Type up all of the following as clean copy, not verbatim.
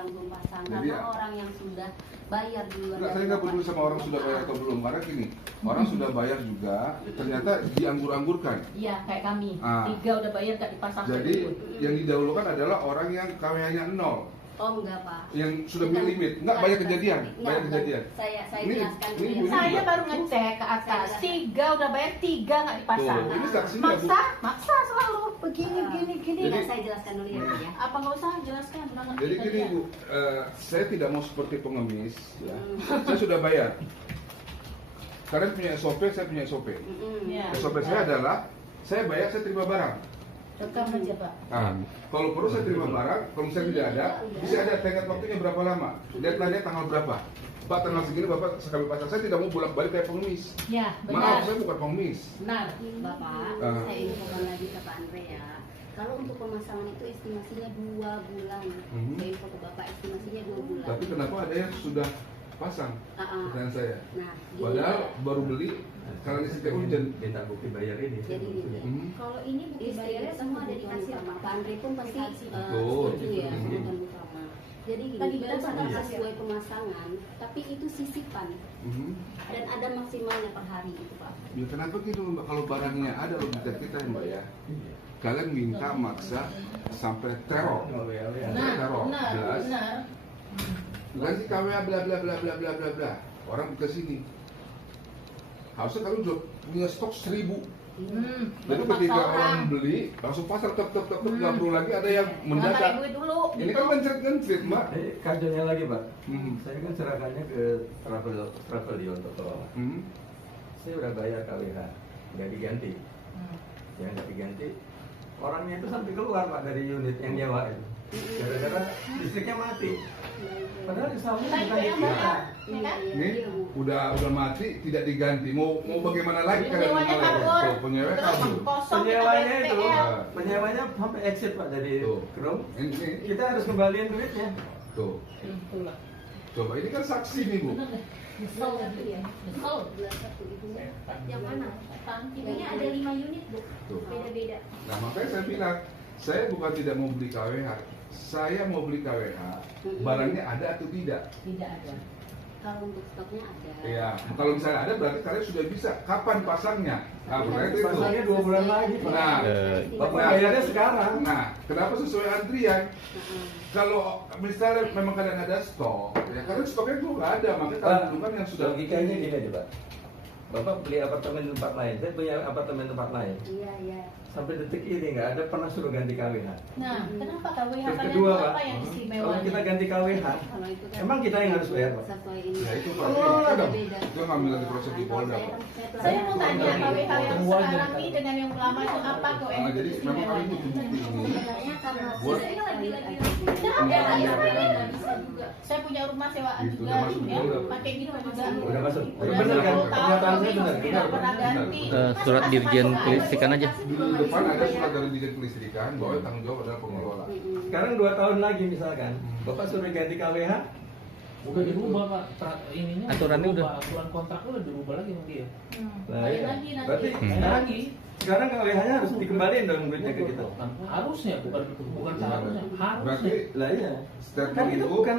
barang belum pasang. Jadi Karena orang yang sudah bayar duluan. Enggak, saya nggak peduli sama orang sudah bayar atau belum. Karena gini, orang sudah bayar juga, ternyata dianggur-anggurkan. Iya, kayak kami. Ah. 3 udah bayar gak dipasang. Jadi yang didahulukan adalah orang yang KWH-nya 0. Oh enggak Pak. Yang sudah punya limit. Enggak, banyak kejadian. Banyak kejadian. Saya Ini- jelaskan ini dulu Bu, ya. Saya baru ngecek ke atas, 3 udah bayar, 3 gak dipasang. Tuh, ini saksinya, Bu. Maksa selalu begini, gini. Nah, saya jelaskan dulu ya Bu ya. Apa nggak usah jelaskan? Udah ngerti Jadi gini aja. Bu, saya tidak mau seperti pengemis. Ya. Saya sudah bayar. Kalian punya SOP, saya punya SOP. Ya. SOP saya adalah, saya bayar, saya terima barang. Rekam aja Pak. Nah, kalau perlu saya terima barang, kalau misalnya tidak ada, bisa ada tenggat waktunya berapa lama. Deadline-nya tanggal berapa. Pak, tanggal segini Bapak sekali pasang. Saya tidak mau bolak-balik kayak pengemis. Ya, Maaf, benar. saya bukan pengemis. Benar. Bapak, saya infokan lagi ke Pak Andre ya. Kalau untuk pemasangan itu estimasinya 2 bulan. Saya info ke Bapak estimasinya 2 bulan. Tapi kenapa ada yang sudah pasang? Pertanyaan saya. Nah, gini Padahal ya. baru beli, karena listriknya urgent. Minta bukti bayar ini. Jadi gini, Kalau ini bukti bayarnya semua ada dikasih sama apa? Pak Andre pun pasti Betul. setuju ya kebutuhan utama. Jadi gini, Tadi kita bilang sangat sama sesuai pemasangan, tapi itu sisipan dan ada maksimalnya per hari itu Pak. Ya kenapa gitu Mbak? Kalau barangnya ada logika kita ya Mbak ya. Kalian minta maksa sampai teror. Teror, jelas. Benar. Ganti KWA bla bla bla bla bla bla bla. Orang ke sini. Harusnya kalian udah punya stok 1000. Jadi ketika orang beli langsung pasar tep nggak perlu lagi ada yang mendadak. Duit dulu. Ini kan mencret Mbak. Kadonya lagi Pak. Hmm. Saya kan serahkannya ke Travelio untuk kelola. Saya udah bayar KWH, nggak diganti. Ya nggak diganti. Orangnya itu sampai keluar Pak dari unit yang nyewa itu. Gara-gara listriknya mati. Padahal Islamnya Kita bukan yang kita. bayar, ya kan? Ini udah mati tidak diganti. Mau bagaimana lagi kalian Penyewanya menolak? kabur. Tuh, penyewa kabur. Kosong kita Penyewanya bayar itu, PL. penyewanya sampai exit Pak dari Tuh. Krom. Ini Kita harus kembaliin duitnya. tuh. Itulah. Coba ini kan saksi nih Bu. Benar deh. Nyesel tapi ya. Nyesel. 11 itu Yang mana? Ini ada 5 unit Bu, Tuh. beda-beda. Nah makanya saya bilang, saya bukan tidak mau beli KWH, saya mau beli KWH, barangnya ada atau tidak? Tidak ada. Kalau untuk stoknya ada. Ya, kalau misalnya ada berarti kalian sudah bisa. Kapan pasangnya? Nah, berarti itu. Pasangnya 2 bulan lagi Pak. Nah, Bapak bayarnya sekarang. Nah, kenapa sesuai antrian? Kalau misalnya memang kalian ada stok, ya kalian stoknya itu nggak ada, makanya kalian dulukan yang sudah. Logikanya gini aja Pak. Bapak beli apartemen di tempat lain, saya punya apartemen tempat lain. Iya. Sampai detik ini nggak ada pernah suruh ganti KWH. Nah, kenapa KWH Yang kalian kedua itu Pak, apa yang kalau istimewanya? kita ganti KWH, Kalau itu kan emang kita yang harus bayar Pak. sesuai ini. Ya itu Oh, Pak. dong. Itu ngambil lagi proses di Polda Pak. Saya mau tanya KWH yang sekarang ini dengan yang lama itu apa kok yang Nah, jadi memang kami istimewanya? butuh bukti ini. Sebenarnya karena Buat- saya lagi-lagi Saya punya rumah sewaan Itu juga, udah masuk ya, juga. pakai gitu juga. Udah masuk. Udah Bener kan? 10 tahun Pernyataan saya lebih, benar. tidak pernah ganti. Surat dirjen kelistrikan aja. Di depan ada surat dari Dijen Kelistrikan bahwa tanggung jawab adalah pengelola. Sekarang 2 tahun lagi misalkan, Bapak suruh ganti KWH, Udah dirubah Pak, ininya Aturannya dirubah, aturan kontrak udah dirubah lagi sama dia. Nah, Balik iya. lagi nanti. Berarti Bayar lagi. sekarang KWH-nya harus dikembaliin dong duitnya ke kita. Harusnya, bukan seharusnya, Berarti harusnya. Lah iya. statement Kan itu itu bukan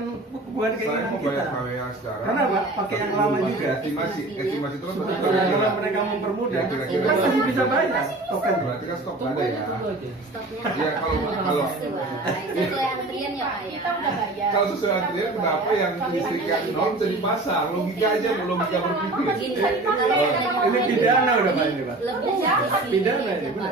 saya keinginan mau kita. bayar KWH sekarang. Karena Pak pakai yang lama juga. Estimasi itu kan berarti Nah, kalau mereka mempermudah, Ya, kira-kira. pasti bisa bayar. Token. Berarti kan stok Tunggu ada aja, ya. tunggu aja. stoknya. Ya kalau sesuai antrian ya Pak ya. Kita udah bayar. kalau sesuai antrian kenapa yang listriknya nol bisa dipasang? Logika aja, logika berpikir. Gini, Ini pidana udah Pak ini Pak. lebih Pidana ini, benar.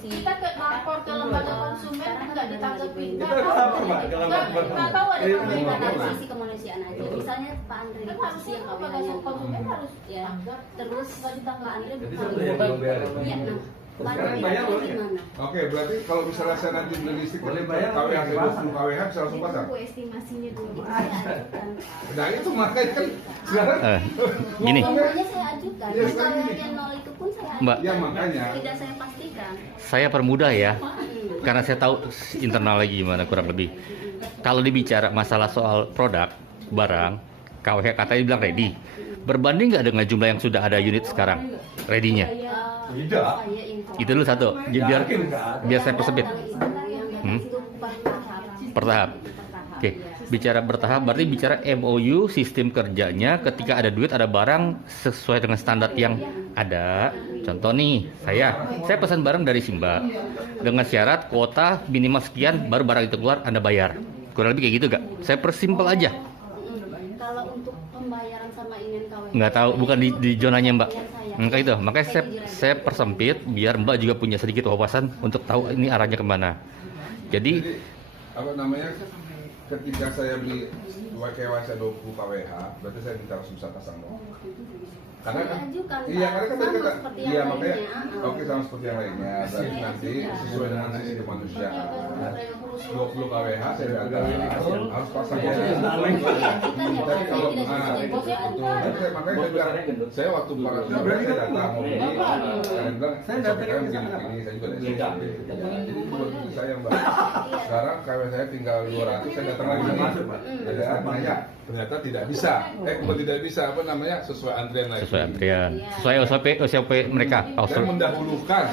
Kita ke lapor ke lembaga konsumen nggak ditanggapi. Kita harus lapor Pak ke lembaga Nggak tahu ada konsumen. pemerintah dari dari sisi kemanusiaan aja. Misalnya Pak Andre Kan di posisi harusnya yang lembaga kawinan konsumen harus ya. tanggap. Terus Nggak ditanggapi. Pak Andre Jadi bukan satu yang belum bayar. Iya, nah. Pak Sekarang Andre bayar loh, ya? gimana? Oke, berarti kalau misalnya saya nanti beli listrik Boleh dari bayar, KWH boleh 20 KWH bisa langsung pasang. Bu estimasinya dulu. Itu saya ajukan. Nah itu makanya kan sekarang Gini, Semuanya saya ajukan. Iya, Yang sekarang kalau gini. yang nol itu pun saya ajukan. Mbak. Ya makanya. Tidak saya pastikan. saya permudah ya, karena saya tahu internal lagi gimana kurang lebih. Kalau dibicara masalah soal produk, barang, KWH katanya bilang ready. Berbanding nggak dengan jumlah yang sudah ada unit sekarang, ready-nya? Tidak. Saya info. Itu dulu satu, biar Yakin nggak ada? biar saya persempit. Yang itu per tahap. Per tahap. Oke, Bicara bertahap berarti bicara MOU sistem kerjanya ketika ada duit ada barang sesuai dengan standar yang ada. Contoh nih, saya pesan barang dari Simba dengan syarat kuota minimal sekian baru barang itu keluar Anda bayar. Kurang lebih kayak gitu gak? Saya persimpel aja. Kalau untuk pembayaran sama ingin KW Nggak tahu, bukan di zonanya Mbak. Enggak itu, makanya saya persempit biar Mbak juga punya sedikit wawasan untuk tahu ini arahnya kemana. Jadi apa namanya? Ketika saya beli KWH 20 KWH, berarti saya minta langsung bisa pasang dong. Karena kan, iya karena kan sama kita, seperti iya yang makanya, lainnya. oke sama seperti yang lainnya. Berarti nanti sesuai dengan sisi kemanusiaan. 20 KWH saya datang harus pasang. Tapi kalau makanya saya bilang, saya waktu para berarti saya datang mau beli, saya bilang saya datang begini, saya juga ada SOP. Jadi itu buat saya Mbak. Sekarang KWH saya tinggal 200, saya datang lagi masuk Pak. Jadi nanya ternyata tidak bisa, bukan tidak bisa, apa namanya sesuai antrian lagi. sesuai antrian, sesuai SOP mereka. Dan mendahulukan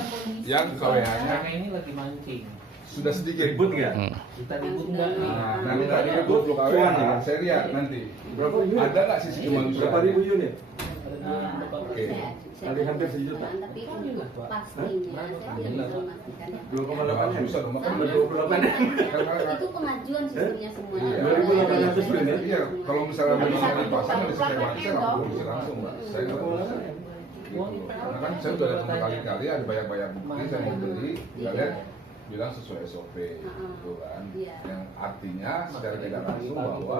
yang KWH-nya Karena ini lagi mancing. sudah sedikit. Ribut nggak? Kita ribut nggak nih? Nah, nanti tadinya 20 KWH, saya lihat nanti ada nggak sisi kemanusiaan? Berapa ribu unit? Oke. Kali hampir sejuta. Tapi untuk pastinya saya tidak bisa memastikan ya. 2,8 Bisa dong, makan Kan 28 ya? Itu pengajuan sistemnya semuanya. Iya. 2.800 unit. Iya, kalau misalnya memang dipasang dari saya nggak perlu bisa langsung Mbak. Saya nggak perlu. Karena kan saya udah datang berkali-kali ada banyak bukti saya mau beli, kalian bilang sesuai SOP, gitu kan. Yang artinya secara tidak langsung bahwa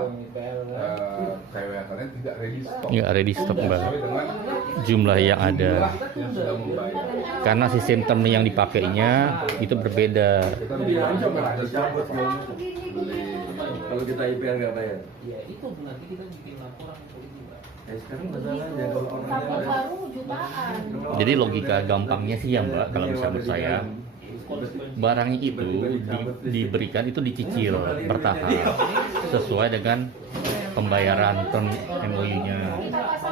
KWH kalian tidak ready stock. Nggak ready stock Mbak. Sesuai dengan Jumlah yang ada. yang sudah membayar. Karena sistem term yang dipakainya itu berbeda. Kita lebih lanjut ada cabut Kalau kita IPR nggak bayar. Ya itu nanti kita bikin laporan polisi Mbak. Sekarang masalahnya kalau Kapal orangnya baru jutaan. Jadi logika gampangnya sih ya Mbak, kalau misalnya menurut saya barangnya itu diberikan itu dicicil bertahap sesuai dengan pembayaran term MOU-nya.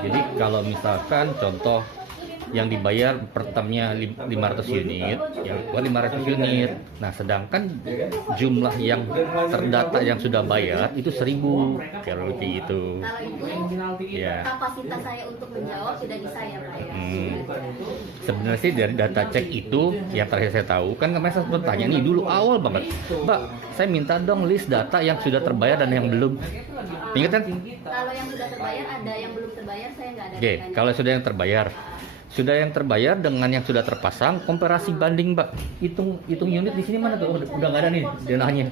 Jadi kalau misalkan contoh yang dibayar per termnya 500 unit, yang keluar 500 unit. Nah, sedangkan jumlah yang terdata yang sudah bayar itu 1000, kalau lebih itu. Kalau itu Ya. kapasitas saya untuk menjawab tidak bisa ya Pak ya. Sebenarnya sih dari data cek itu yang terakhir saya tahu kan kemarin saya sempat tanya nih dulu awal banget, Mbak, saya minta dong list data yang sudah terbayar dan yang belum. Ingat kan? Kalau yang sudah terbayar ada, yang belum terbayar saya nggak ada. Oke, datanya. kalau sudah yang terbayar dengan yang sudah terpasang, komparasi banding, Mbak. Hitung unit di sini mana tuh? Udah nggak ada nih denahnya.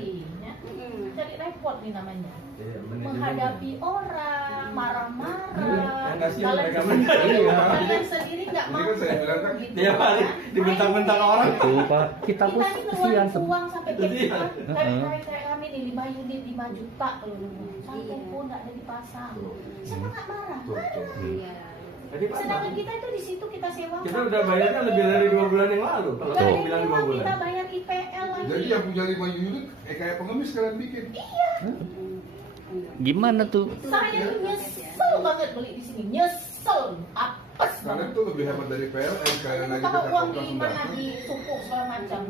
Jadi repot nih namanya. Iya, Menghadapi orang marah-marah. Yang kasihan mereka Kalian sendiri nggak Ini mau. kan saya bilang kan Tiap hari dibentang-bentang orang. Itu, Pak. Kita pun Kita ini kesian. ngeluarin uang sampai kayak Iya. kayak kami nih 5 unit 5 juta loh. Satu pun nggak ada dipasang. Siapa nggak marah? Iya. Jadi Sedangkan kita itu di situ kita sewa. kita udah bayarnya lebih dari 2 bulan yang lalu. Kalau Betul. kamu bilang 2 bulan. Kita bayar IPL lagi. jadi yang punya 5 unit kayak pengemis kalian bikin. Gimana tuh? Saya tuh nyesel banget beli di sini. Nyesel. Apes Kalian banget. tuh lebih hebat dari PLN, kalian aja Tahu kita uang langsung di mana datang. di suku segala macam.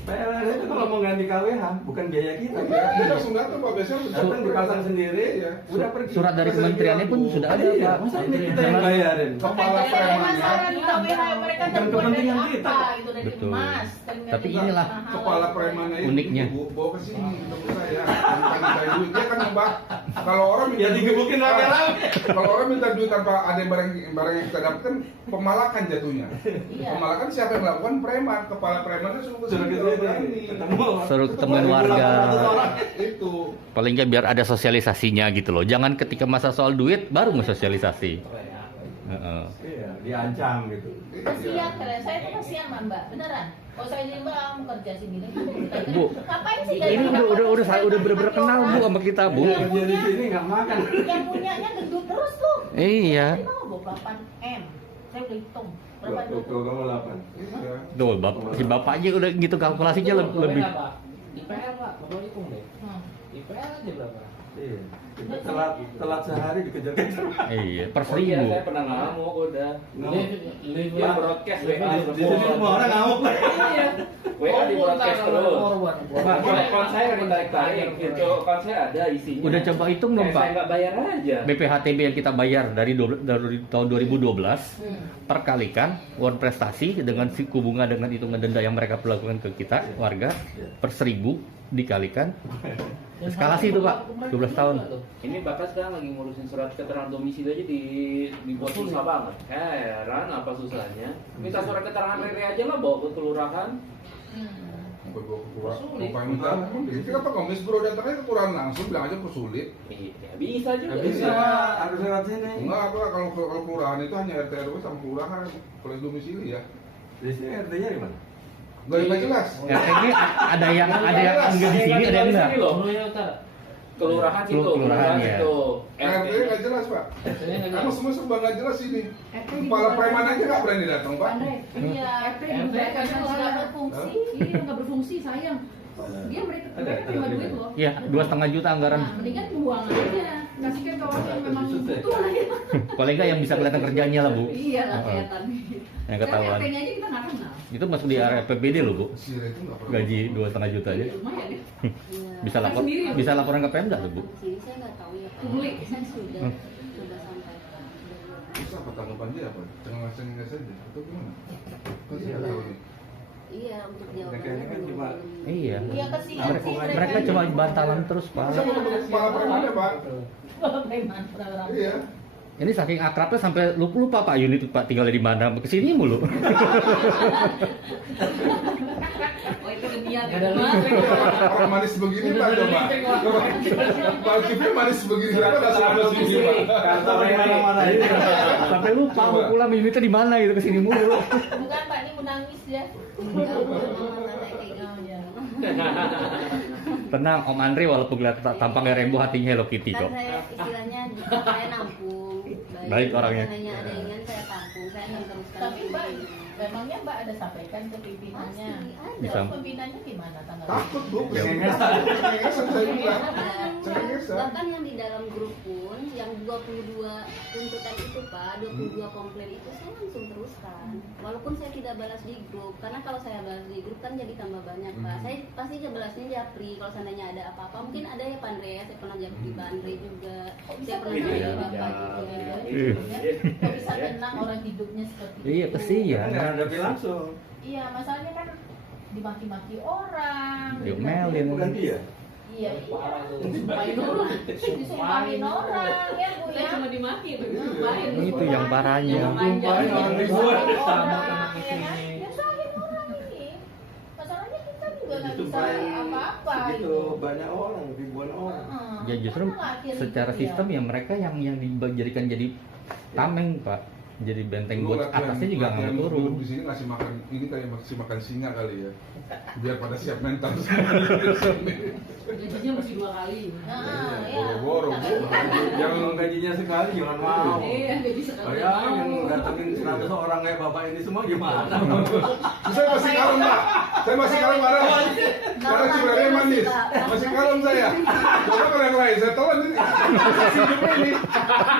PLN itu kalau mau ganti KWH bukan biaya kita. Dia langsung datang Pak, biasanya Datang dipasang sendiri, Iya. udah pergi. Surat dari kementeriannya pun sudah ada, Iya, Pak. masa ini kita yang bayarin? Kepala premannya, Masalah di KWH mereka Bukan terbuat dari kepentingan apa? kita. Itu dari Betul. emas. Tapi inilah kepala premannya itu Uniknya. bawa ke sini ketemu saya, bukan minta duit. Dia kan Mbak, kalau orang minta Ya digebukin rame-rame. kalau orang minta duit tanpa ada barang yang kita dapatkan, pemalakan jatuhnya. Iya. Pemalakan siapa yang melakukan? Preman, kepala premannya suruh ke Suruh sini. ke kalau sini, berani. ketemu. Suruh ketemuin warga. Itu. Paling nggak biar ada sosialisasinya gitu loh. Jangan ketika masa soal duit baru ngesosialisasi. Heeh. Iya, diancam gitu. Kasihan kalian, saya tuh kasihan sama Mbak, beneran. Kalau saya ini Mbak kamu kerja sini, Bu, ngapain sih? Ini udah bener-bener kenal Bu sama kita Bu. Iya, kerja di sini nggak makan. Yang punyanya gendut terus tuh. Iya. Tadi mau 28 M, saya udah hitung. Berapa itu? 28. Iya. Tuh, si bapaknya udah gitu kalkulasinya lebih. Pak. IPL Pak, Bapak hitung deh. Hmm. IPL aja berapa? Iya. Kita telat sehari dikejar-kejar. Iya, per Oh iya, 1000. saya pernah ngamuk udah. Ngamuk. Live Pak, broadcast di sini semua orang ngamuk. Iya. WA di broadcast terus. Korban. Akun saya nggak ditarik-tarik, gitu. Akun saya ada isinya. Udah coba hitung belum, Saya Pak? nggak bayar aja. BPHTB yang kita bayar dari tahun 2012 perkalikan uang prestasi dengan suku bunga dengan hitungan denda yang mereka perlakukan ke kita warga per 1000 dikalikan eskalasi itu Pak 12 tahun. Ini Bapak sekarang lagi ngurusin surat keterangan domisili aja dibuat susah banget. Heran apa susahnya? Minta surat keterangan RW aja lah, bawa ke kelurahan. Sampai gua kurang, lupa minta. Jadi kenapa komis bro datangnya ke kelurahan langsung bilang aja persulit. Iya, bisa juga. Nggak bisa, harus lewat sini. Enggak, kalau kelurahan itu hanya RT RW sama kelurahan, kalau domisili ya. Di sini RT-nya di mana? Nggak jelas. RT ada yang enggak di sini, ada yang enggak. Hulunya Utara. Kelurahan situ, Kelurahan, ya. situ. RT nggak jelas pak. RT-nya nggak Kamu jelas. semua serba nggak jelas ini. RT Kepala preman aja nggak berani datang pak. Iya, RT juga karena nggak berfungsi. Iya, nggak berfungsi, sayang. Dia mereka terima duit loh. Iya, 2,5 juta anggaran. Nah, mendingan buang aja. Kasihkan ke orang yang memang butuh aja. Paling nggak yang bisa kelihatan kerjanya lah Bu. Iya, nggak kelihatan. Yang Karena ketahuan. RT-nya aja kita nggak kenal. Itu masuk di area PBD loh Bu. Sire itu nggak pernah. Gaji 2,5 juta aja. Lumayan ya. Bisa lapor, bisa laporan ke Pemda tuh Bu. Sini saya nggak tahu ya Pak. Publik. Saya sudah coba sampaikan. Terus apa tanggapan dia apa? Cengenges saja atau gimana? Kan saya nggak tahu nih. Iya, untuk Mereka ini jawabannya kan cuma- Iya, Iya. kesian sih Mereka cuma bantalan terus Pak. Saya mau ketemu kepala premannya pak. preman, preman. Iya. Ini saking akrabnya sampai lupa Pak unit Pak tinggalnya di mana. Kesini mulu. Oh, itu niat. Nggak ada Orang manis begini pak coba. Pak Kipnya manis begini siapa nggak suka begini pak? Kantornya mana-mana ini. Sampai lupa mau pulang unitnya di mana gitu kesini mulu. Bukan Pak, ini menangis ya. Tenang Om Andri walaupun kelihatan tampangnya rembo hatinya Hello Kitty Kan kok. saya istilahnya saya nampung. Baik orangnya. Hanya ada ingin saya tampung, saya akan teruskan. Tapi Mbak, memangnya Mbak ada sampaikan ke pimpinannya? Pasti ada. Bisa. Terus pimpinannya gimana tanggapannya? Takut bu. Ya. Cengengesan saya bilang. Dan Cengengesan. bahkan yang di dalam grup pun yang 22 tuntutan itu Pak, 22 komplain itu saya langsung teruskan. Walaupun saya tidak balas di grup, karena kalau saya balas di grup kan jadi tambah banyak Pak. Saya pasti balasnya japri kalau seandainya ada apa-apa. Mungkin ada ya Pak Andre, saya pernah japri Pak Andre juga. Saya pernah Ini japri ya, Bapak juga. Iya. Kok bisa tenang orang hidupnya seperti itu? Iya kesian. Nggak hadapi langsung. Iya, masalahnya kan dimaki-maki orang. Diomelin. Bukan dia. Iya, Parah tuh. disumpahin orang. Disumpahin orang ya Bu Saya ya. cuma dimaki tuh. Ngapain? Itu yang parahnya. Sumpahin orang ribuan. Sama Orang, teman ya kan? ini. Nyusahin orang ini. Masalahnya kita juga nggak bisa Disumpahin apa-apa segitu gitu. banyak orang, ribuan orang. Ya justru Kita nggak akhir secara hidup sistem ya mereka yang dijadikan jadi tameng Pak. Jadi benteng buat atasnya juga nggak mau turun. Di sini ngasih makan ini kayak masih makan singa kali ya. Biar pada siap mental. Gajinya mesti 2 kali. Nah, ya. Boro-boro bu. Yang gajinya sekali gimana mau? Iya, gaji sekali. Bayangin datengin 100 orang kayak bapak ini semua gimana? Saya masih kalem pak. Saya masih kalem marah. Karena ciberanya manis. Masih kalem saya. Coba kalau yang lain saya telan ini. Kasih hidupnya ini.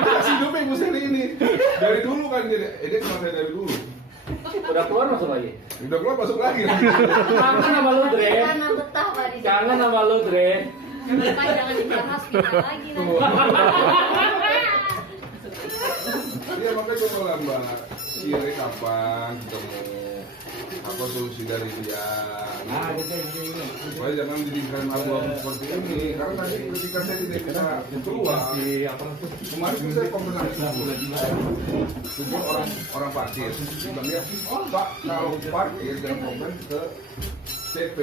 Kasih hidupnya ibu Seli ini. Dari dulu kan dia cuma saya dari dulu. Udah keluar masuk lagi. Udah keluar masuk lagi. Kangen sama lu, Dre. Karena betah Pak di sini. Kangen sama lu, Dre. Pak jangan dibahas kita lagi nanti. Iya makanya gue bilang mbak, Siri kapan ketemu apa solusi dari dia? Nah, gitu. Supaya jangan dijadikan abu-abu seperti ini. Karena tadi ketika saya tidak bisa keluar, kemarin itu saya kompensasi subur orang parkir. Bilang dia, oh Pak, kalau parkir jangan komplain ke CP,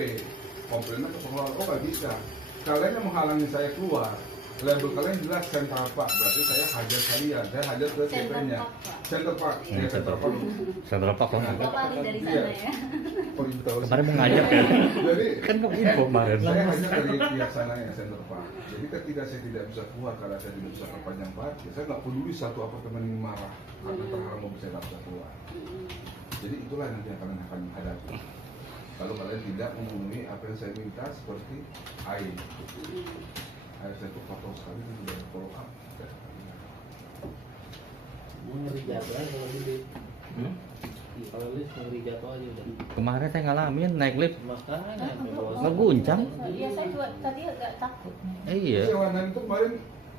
komplainnya ke pengelola. Oh nggak bisa. Kalian yang menghalangi saya keluar. Label kalian jelas Center Park, berarti saya hajar kalian. Saya hajar ke CP-nya. Center Park. Ya, Center Park. Sandra Pak kok Bapak balik dari sana ya. Oh, ibu tahu. kemarin mau ngajak ya. Jadi Kan kok info kemarin. saya hanya dari pihak sana yang Center Park. Jadi ketika saya tidak bisa keluar karena saya tidak bisa perpanjang parkir, saya nggak peduli satu apartemen ini marah karena terhalang mobil saya nggak bisa keluar. Jadi itulah nanti yang kalian akan hadapi. Kalau kalian tidak memenuhi apa yang saya minta seperti air. Air saya tuh kotor sekali itu sudah follow up. Mau nyari jadwal kalau gede. Kalau lift ngeri jatuh aja udah. Kemarin saya ngalamin naik lift Makanya bos. ngeguncang. Iya, saya juga tadi agak takut. Iya. Sewanan itu kemarin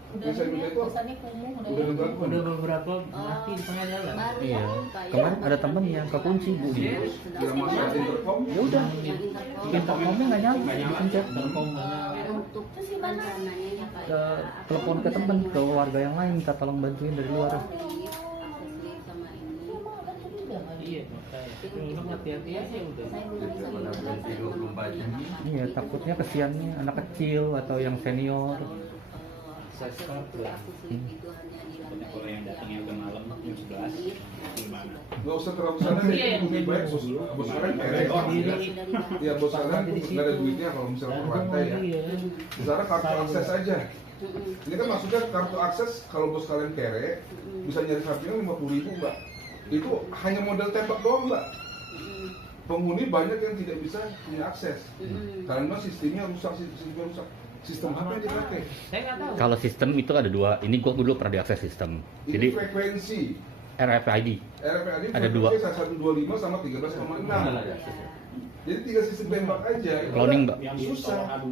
Udah bisa ini itu kesannya kumuh, udah udah nonton Udah beberapa mati di tengah jalan. Baru Iya. ya, Pak, ya. Kemarin ada temen yang kekunci bu. Kira masalah intercom. Ya udah. Yang intercom. Intercomnya nggak nyala, dipencet. Telkom banyak. Untuk rencananya ya Pak. Ke telepon ke temen, ke warga yang lain, minta tolong bantuin dari luar. Akses lift sama ini. Iya makanya. Itu hati-hati aja udah. Saya belum bisa Daripada berhenti 24 jam. Iya, takutnya kesiannya anak kecil atau yang senior. Saya sekarang pulang. Kalau yang datangnya udah malam jam 11 gimana? Gak usah terlalu sana deh, lebih baik bos kalian kere. Ya bos kalian nggak ada duitnya kalau misalnya per lantai ya. Misalnya kartu akses aja. Ini kan maksudnya kartu akses kalau bos kalian kere bisa nyari sampingnya 50.000 mbak. Itu hanya modal tembak doang mbak. Penghuni banyak yang tidak bisa punya akses karena sistemnya rusak, Sistem apa yang dipakai? Saya nggak tahu. Kalau sistem itu ada dua. Ini gua dulu pernah diakses sistem. Ini Jadi frekuensi. RFID. RFID Ada dua. 125 sama 13,6. Jadi 3 sistem tembak aja. Itu Cloning, Mbak. yang susah. A2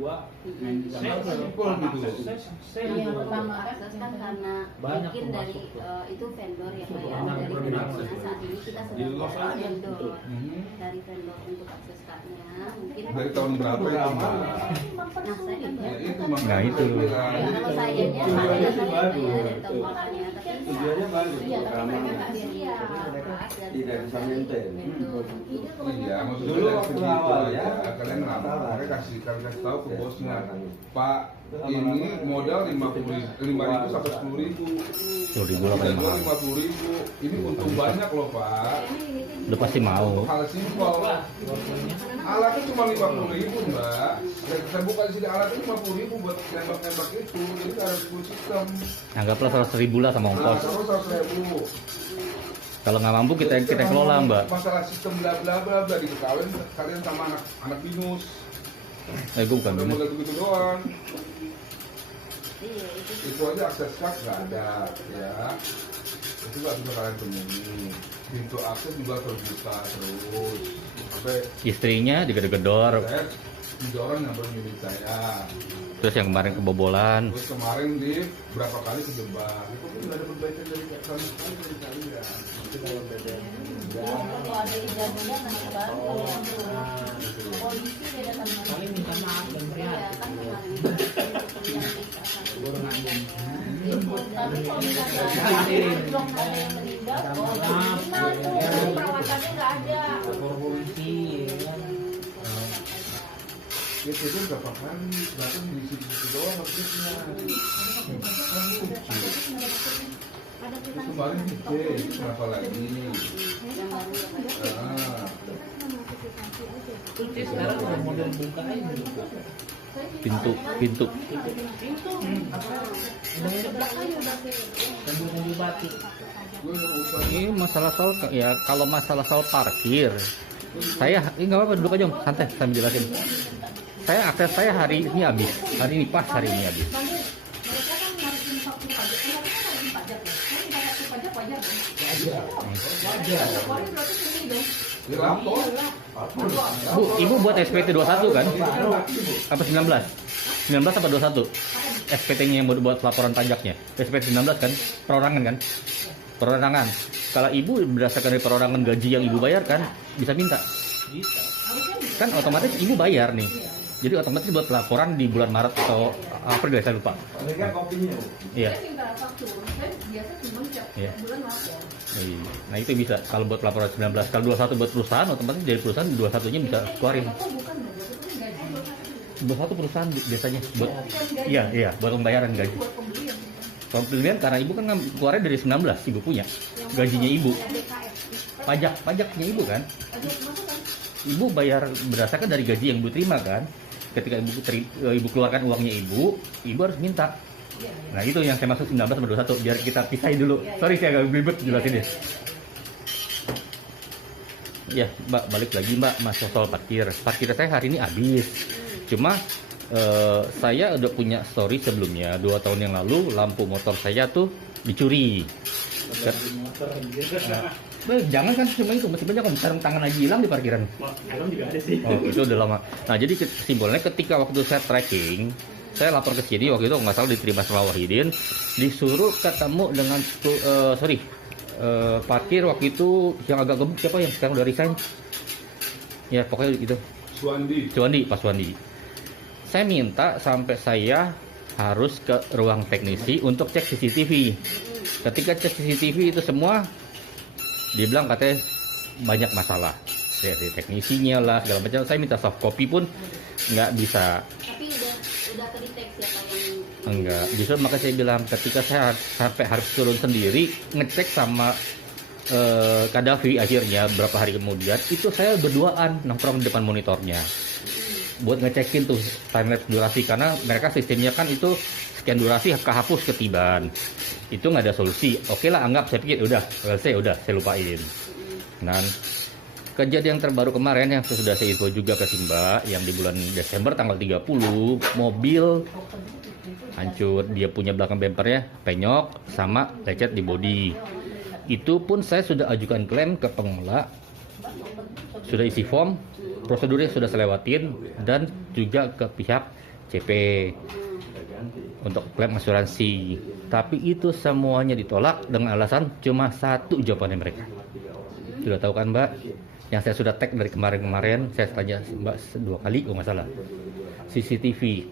Sangat simpel gitu. saya Yang juga pertama Akses kan karena Banyak mungkin dari termasuk. itu vendor ya Pak ya. Banyak Dari vendor. vendor saat ini kita Di sedang los cari aja. vendor Hmm. dari vendor untuk akses cardnya. Mungkin Dari tahun berapa ya? Mbak? Nah saya kan Ya, itu Nah, makanya itu. saya bilang. ya, kalau sayanya Tujuannya sih saya bagus. dari tahun berapanya tapi Tujuannya bagus, Iya, tapi karena mereka nggak siap. tidak bisa maintain. Iya, maksudnya Dulu dari waktu segi itu awal aja. ya. Kalian ngelamar, kalian kasih tahu ke bosnya, Pak, Itu ini lama-lama modal 5.000 sampai 10.000. 10.000 lah paling mahal. 50.000. Ini untung banyak loh Pak. Lu pasti mau. Untuk hal simpel. Alatnya cuma 50.000 mbak. Saya buka di sini alatnya 50.000 buat nembak-nembak itu. Jadi nggak ada full system. Anggaplah 100.000 lah sama Nah, ongkos. terus 100.000. Kalau nggak mampu kita kelola mbak. Masalah sistem bla bla bla bla gitu. Kalian sama anak binus. Gue bukan Udah binus. modal begitu doang. Iya, Itu aja akses card nggak ada ya. Itu nggak bisa kalian temui. Pintu akses juga terbuka terus. Sampai Istrinya digedor-gedor. saya 3 orang yang milik saya. Terus yang kemarin kebobolan. Terus kemarin di berapa kali kejebak. Itu pun nggak ada perbaikan dari sama sekali dari kalian. Itu kalau beda. Kalau ada ijazahnya nanti baru kalau yang polisi dia datang paling minta maaf dan prihatin. kan kemarin tapi kalau misalnya belum ada yang meninggal, gimana tuh perawatannya nggak ada. Lapor polisi ya kan. Ya itu berapa kali bahkan di situ doang maksudnya. Itu kemarin dicek berapa lagi. yang baru ya Pak ya. Ah. Kunci sekarang udah model buka aja. Pintu. Udah nyeblak aja udah. Tembok batu. Gue nggak usah. Ini masalah soal ya kalau masalah soal parkir. Saya ini nggak apa-apa duduk aja Om. Santai sambil jelasin. Saya akses saya hari ini habis. Hari ini pas hari ini habis. Mereka kan narikin faktur pajak, mereka kan narikin pajak ya. Kan nggak faktur pajak wajar dong. Wajar. Keluarin berarti segini dong. Di laptop. Bu, ibu buat SPT 21 kan? Apa 19? 19 apa 21? SPT-nya yang buat laporan pajaknya. SPT 19 kan? Perorangan kan? Perorangan. Kalau ibu berdasarkan dari perorangan gaji yang ibu bayarkan, bisa minta. Bisa. Kan otomatis ibu bayar nih. Jadi otomatis buat laporan di bulan Maret atau April saya lupa. Mereka kopinya. Iya. Saya minta faktur, saya biasa cuma tiap Iya. bulan lapor. Iya. Nah itu bisa. Kalau buat laporan 19, kalau 21 buat perusahaan, otomatis dari perusahaan 21-nya bisa keluarin. Atau bukan dong, itu gaji. 21 perusahaan biasanya buat iya buat pembayaran gaji. Buat pembelian. Pembelian karena ibu kan keluarnya dari 19 ibu punya. Gajinya ibu. Pajaknya ibu kan. Ibu bayar berdasarkan dari gaji yang ibu terima kan. Ketika ibu keluarkan uangnya ibu harus minta. Nah itu yang saya maksud 19 sama 21 biar kita pisahin dulu. Sorry saya agak ribet jelasin ya. Ya Mbak balik lagi Mbak masalah soal parkir. Parkir saya hari ini habis. Cuma saya udah punya story sebelumnya 2 tahun yang lalu lampu motor saya tuh dicuri. Nah, Jangan kan cuma itu, masih banyak om sarung tangan aja hilang di parkiran. Helm juga ada sih. Oh, itu udah lama. Nah, jadi kesimpulannya ketika waktu saya tracking, saya lapor ke sini waktu itu nggak salah diterima sama Wahidin, disuruh ketemu dengan parkir waktu itu yang agak gemuk siapa yang sekarang udah resign? Ya pokoknya gitu. Suwandi, Pak Suwandi. Saya minta sampai saya harus ke ruang teknisi untuk cek CCTV. Ketika cek CCTV itu semua dibilang katanya banyak masalah dari teknisinya lah segala macam. Saya minta soft copy pun nggak bisa. Tapi udah kedeteksi apa yang Enggak. Justru makanya saya bilang ketika saya sampai harus turun sendiri ngecek sama Kadafi akhirnya berapa hari kemudian itu saya berduaan nongkrong di depan monitornya buat ngecekin tuh timelapse durasi karena mereka sistemnya kan itu scan durasi kehapus ketiban. Itu nggak ada solusi. Oke lah, anggap saya pikir udah selesai, saya lupain. Dan kejadian terbaru kemarin yang sudah saya info juga ke Simba yang di bulan Desember tanggal 30 mobil hancur, dia punya belakang bempernya penyok sama lecet di bodi. Itu pun saya sudah ajukan klaim ke pengelola, sudah isi form, prosedurnya sudah saya lewatin dan juga ke pihak CP untuk klaim asuransi. Tapi itu semuanya ditolak dengan alasan cuma satu jawabannya mereka. Sudah tahu kan Mbak? Yang saya sudah tag dari kemarin-kemarin, saya tanya Mbak 2 kali kalau nggak salah. CCTV.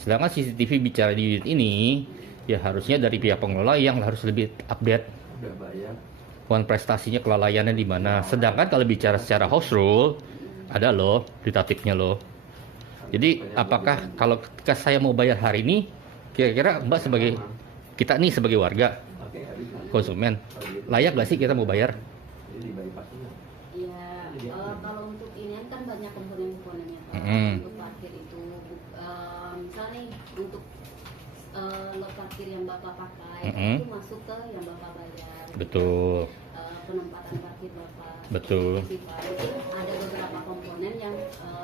Sedangkan CCTV bicara di unit ini, ya harusnya dari pihak pengelola yang harus lebih update. Prestasinya kelalaiannya di mana. Sedangkan kalau bicara secara host rule, ada loh ditatifnya loh. Jadi apakah kalau ketika saya mau bayar hari ini, kira-kira Mbak sebagai warga konsumen layak nggak sih kita mau bayar? ya kalau untuk ini kan banyak komponen-komponennya Pak. Untuk parkir itu misalnya nih, untuk lot parkir yang Bapak pakai itu masuk ke yang Bapak bayar. Betul. Penempatan parkir Bapak. Betul. Itu ada beberapa komponen yang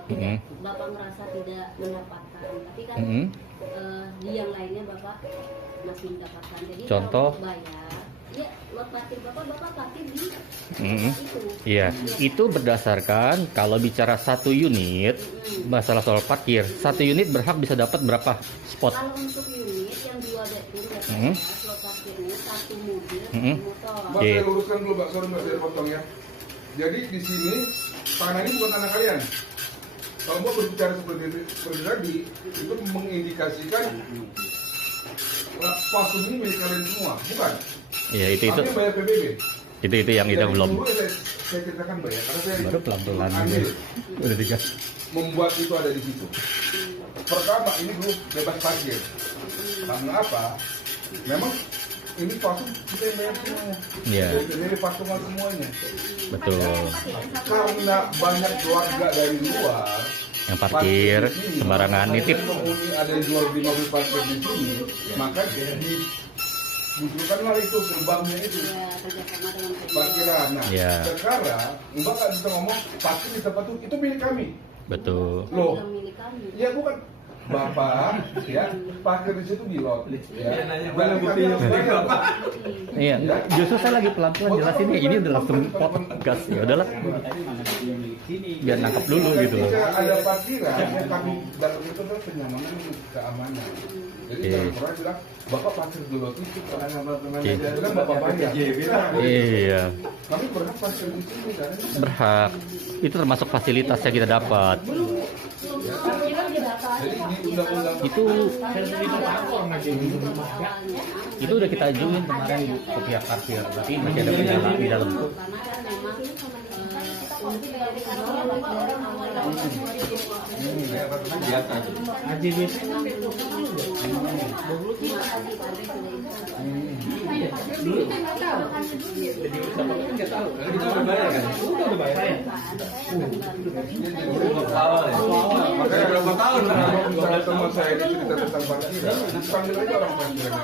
tidak Bapak merasa tidak mendapatkan, tapi kan di yang lainnya Bapak masih mendapatkan. Jadi contoh kalau bayar, ya lot parkir Bapak parkir di itu. Iya, itu berdasarkan kalau bicara satu unit masalah soal parkir, satu unit berhak bisa dapat berapa spot? Kalau untuk unit yang 2 bedroom lot parkirnya satu mobil, motor. Mbak, saya luruskan dulu Mbak, sorry Mbak, saya potong ya. Jadi di sini tanah ini bukan tanah kalian. Kalau Mbak berbicara seperti tadi, itu mengindikasikan pasung ini milik kalian semua, bukan? Iya, itu Tapi bayar PBB. itu yang kita Jadi belum. dulu saya ceritakan Mbak ya, karena saya Baru pelan-pelan ambil, udah digas. membuat itu ada di situ. Pertama, ini dulu bebas parkir. Karena apa? Memang ini pasung kita yang bayar semuanya. Iya. Ini patungan semuanya. Betul. Karena banyak keluarga dari luar Yang parkir sembarangan nitip. ada yang jual di mobil parkir di sini, maka jadi munculkanlah itu gerbangnya itu Kerjasama dengan parkiran. Nah, Ya. sekarang Mbak nggak bisa ngomong parkir di tempat itu milik kami. Betul. Loh, yang milik kami. ya bukan. Bapak, ya parkir di situ di lot. Ya. Mana buktinya? Iya, justru saya lagi pelan-pelan jelasin ya, ini udah langsung potong gas ya udahlah. Biar nangkep dulu gitu loh. Ketika ada parkiran, yang kami dapat itu adalah kenyamanan dan keamanan. Jadi kalau orang bilang, Bapak parkir di lot itu, bilang Bapak bayar. Iya, Kami berhak parkir di sini, kan? berhak. Itu termasuk fasilitas yang kita dapat. Jadi di undang-undang Itu udah kita ajuin kemarin ke pihak parkir, tapi masih ada kendala di dalam. Karena kan memang untuk dari AJBC kan Dulu kan nggak tahu. Jadi usaha kan nggak tahu. Kita udah bayar kan? udah bayar. makanya Berapa tahun? kalau teman saya cerita tentang parkiran, panggil aja orang parkiran.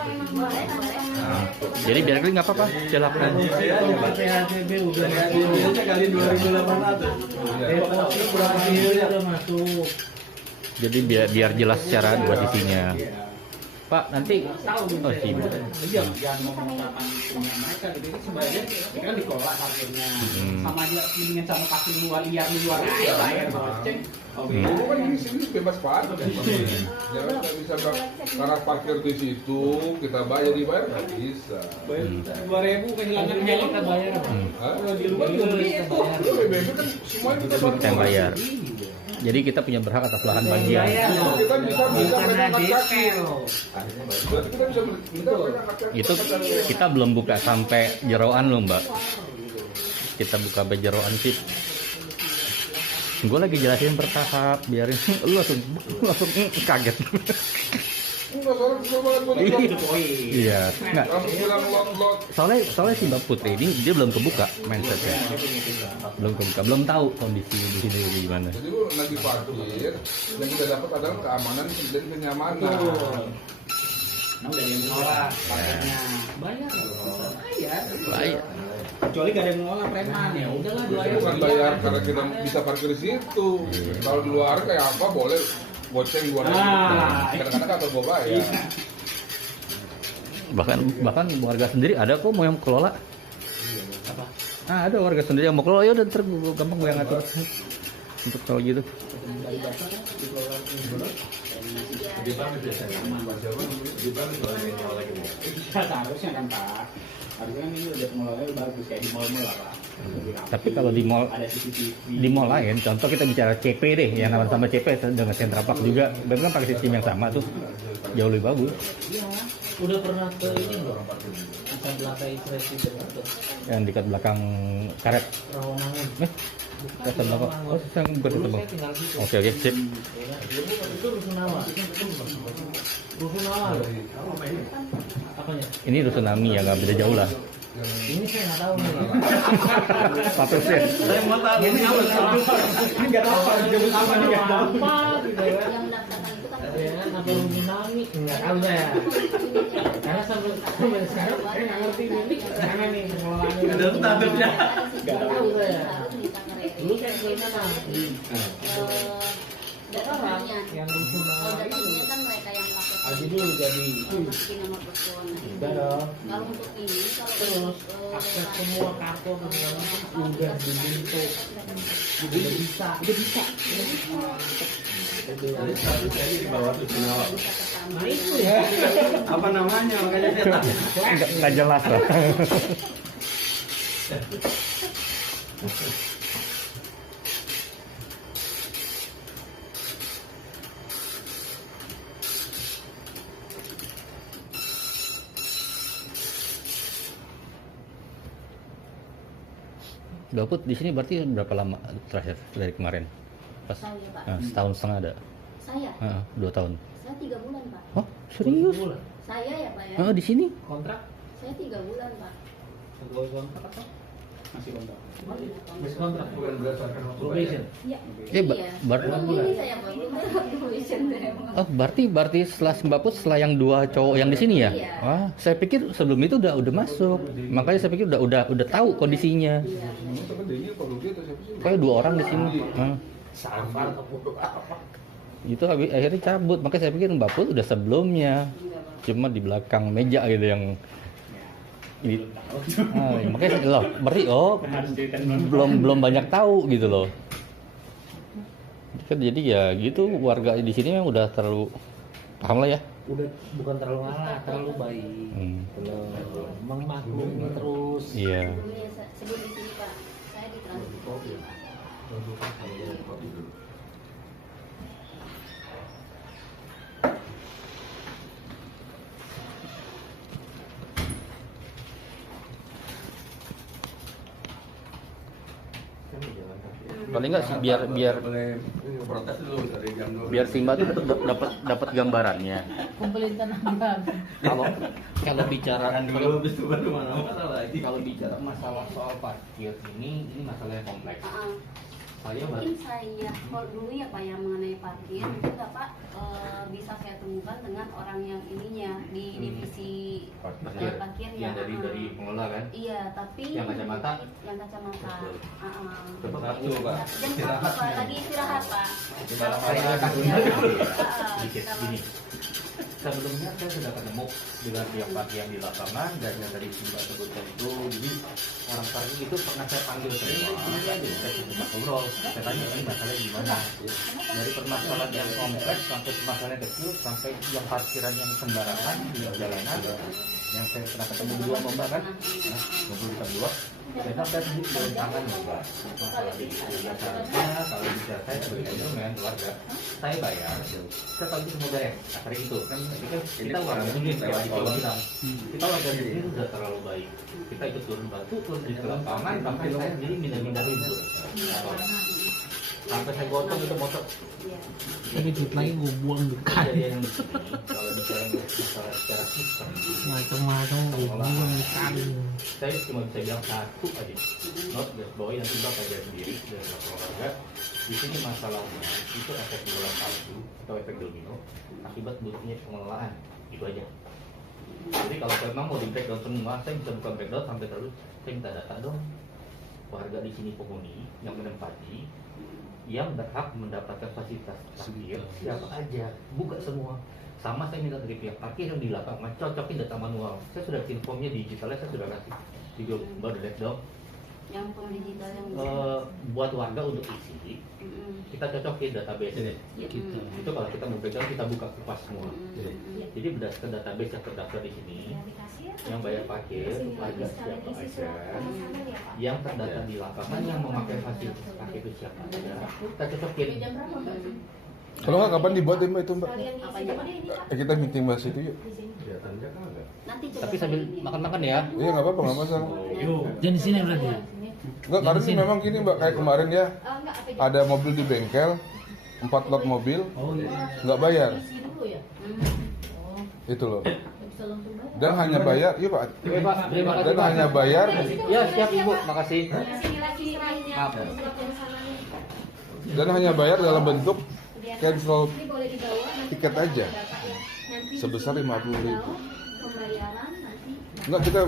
Jadi biar nggak apa-apa, silakan. PHCB udah Biasanya kali 2.800. deposit berapa kilo udah masuk. Jadi biar jelas secara dua sisinya. Pak, nanti tahu oh sibuk. jangan ngomong tentang punya mereka gitu. Ini sebenarnya ini kan dikelola parkirnya. Sama aja mendingan sama parkir luar liar bayar goceng. Dulu kan ini sini bebas parkir. Jangan nggak bisa karena parkir di situ kita dibayar nggak bisa. Bayar 2.000 kehilangan helm kan bayar. Kalau di luar juga begitu. BBM kan semuanya kita Kita yang bayar. Jadi kita punya berhak atas lahan bagian. Kita bisa mereka angkat kaki. Berarti kita bisa Itu kita belum buka sampai jeroan loh Mbak. Kita buka sampai jeroan sih. Gue lagi jelasin bertahap, biarin lu langsung kaget. Enggak salah banget gue. Iya, nggak. Langsung bilang lot. Soalnya si Mbak Putri ini dia belum kebuka mindsetnya, belum tahu kondisi di sini gimana. Jadi lu lagi parkir, yang kita dapat adalah keamanan dan kenyamanan. Nah, udah yang mengolah parkirnya. Bayar. Bayar. Kecuali gak ada yang mengolah preman ya udahlah Bukan bayar karena kita bisa parkir di situ. Kalau di luar kayak apa boleh goceng 2.000. Kadang-kadang atau gue bayar. Bahkan warga sendiri ada kok mau yang kelola. Ada warga sendiri yang mau kelola, ya udah ntar gue gampang gue yang ngatur untuk kalau gitu. Seharusnya kan Pak, harusnya kan ini udah pengelolanya bagus kayak di mall-mall lah Pak. Tapi kalau di mall Ada CCTV. di mall lain, contoh kita bicara CP deh, yang sama CP dengan Central Park juga, mereka kan pakai sistem yang sama tuh, jauh lebih bagus. Udah pernah ke ini belum? Akan belakang presiden itu. Yang dekat belakang karet. Rawamangun. Dekat belakang. Oh, yang bukan itu bang. Saya tinggal situ. Oke, sip. Itu Rusunawa. Rusunawa loh. Apanya? Ini Rusunami ya, nggak beda jauh lah. Ini saya nggak tahu nih. Satu set. Saya mau tahu ini apa? Ini nggak tahu apa, jemput apa nih nggak tahu. Apa gitu ya? Yang mendaftarkan itu kan Ya kan apa Rusunami? Nggak tahu saya. Karena sampai sekarang saya nggak ngerti ini karena nih pengelolaannya. Ada tatupnya. Nggak tahu saya. Dulu saya ke sana. datanya Yang Rusunawa kalau itu. datanya kan mereka yang melakukan Aji dulu jadi. masukin nomor telepon. Udah dong. Kalau untuk ini kalau Terus untuk, akses semua kartu apa segala macam udah dibentuk, udah bisa. Nah itu ya. Apa namanya makanya saya tahu. Nggak jelas lah. Gaput di sini berarti berapa lama terakhir dari kemarin? Pas Saya, Pak. setahun setengah ada. Saya 2 tahun. saya 3 bulan Pak. Oh, serius? Saya ya Pak ya. Di sini? Kontrak? Saya 3 bulan Pak. Pegawai kontrak apa? Masih kontrak. Masih kontrak? Bukan berdasarkan waktu Probation? Iya. Iya. Berarti Ini saya belum probation saya. berarti setelah Mbak Put setelah yang 2 cowok yang di sini ya? Iya. Wah, saya pikir sebelum itu udah masuk. Makanya saya pikir udah tahu kondisinya. Iya. Kayak 2 orang di sini. Sabar keputus apa? Itu akhirnya cabut. Makanya saya pikir Mbak Put udah sebelumnya. Cuma di belakang meja gitu yang ini. Makanya loh, berarti belum banyak tahu gitu loh. Kan jadi ya gitu warga di sini memang udah terlalu paham lah ya. Udah bukan terlalu ngalah, terlalu baik. Belum memaklumi terus. Iya. Sebelum di sini Pak, saya di transportasi Pak. Paling nggak sih biar boleh protes dulu dari jam 12. biar Simba tuh dapat gambarannya. Kumpulin tenaga. Kalau bicara Kan dulu habis itu baru mana-mana lagi. kalau bicara masalah soal parkir ini masalah yang kompleks. Saya Mungkin saya kalau dulu ya Pak yang mengenai parkir itu Bapak bisa saya temukan dengan orang yang ininya di divisi parkir yang dari pengelola kan. Iya, tapi Yang kacamata? Yang kacamata. Coba Satu, Pak. Jam satu Pak, lagi istirahat Pak. Coba Kalau saya saya akan istirahat, dikit kita gini. sebelumnya saya sudah ketemu dengan pihak parkir yang di lapangan dan yang tadi Mbak sebutkan itu, jadi orang parkir itu pernah saya panggil semua, saya sempat ngobrol, saya tanya ini masalahnya gimana, dari permasalahan yang kompleks sampai permasalahan kecil sampai yang parkiran yang sembarangan di jalanan, yang saya pernah ketemu dua Mbak kan, ngobrol kita dua. Saya sampai turun tangan Mbak, masalah di biasanya kalau bisa saya sebagai instrumen keluarga, saya bayar, saya tahu itu semua beres, akhirnya itu kan kita warga sini lewat di bawah bilang, kita warga di sini sudah terlalu baik, kita ikut turun bantu, turun di lapangan, bahkan saya sendiri mindah-mindahin tuh, sampai saya gotong itu motor. Ini duit lagi gue buang dekat. Yang kalau bicara masalah secara sistem, Macam-macam gue buang sekali. saya cuma bisa bilang satu aja, not bawain nanti bapak aja sendiri dari keluarga. Di sini masalahnya itu efek bola salju atau efek domino akibat buruknya pengelolaan, itu aja. Jadi kalau memang mau di breakdown semua, saya bisa buka breakdown sampai terus, saya minta data dong warga di sini penghuni yang menempati yang berhak mendapatkan fasilitas parkir siapa aja, buka semua. Sama saya minta dari pihak parkir yang di lapangan cocokin data manual. Saya sudah bikin formnya digitalnya, saya sudah kasih video baru dong. Yang form digital yang Buat warga untuk isi, kita cocokin database. Itu kalau kita mau breakdown kita buka kupas semua. Jadi berdasarkan database yang terdaftar di sini, yang bayar parkir warga siapa aja, yang terdata di lapangan yang memakai fasilitas parkir itu siapa aja, kita cocokin. Kalau nggak kapan dibuat Mbak itu Mbak? apanya Pak? Kita meeting bahas itu yuk. Nanti coba Tapi sambil makan-makan ya. Iya nggak apa-apa, nggak masalah. Jangan di sini berarti. Enggak, karena ini memang gini Mbak, kayak kemarin ya, ada mobil di bengkel, 4 lot mobil, nggak bayar. Itu loh. Dan hanya bayar, iya Pak. Dan hanya bayar. Ya siap Ibu, makasih. Maaf. Dan hanya bayar dalam bentuk cancel tiket aja sebesar 50.000. pembayaran nanti Enggak, kita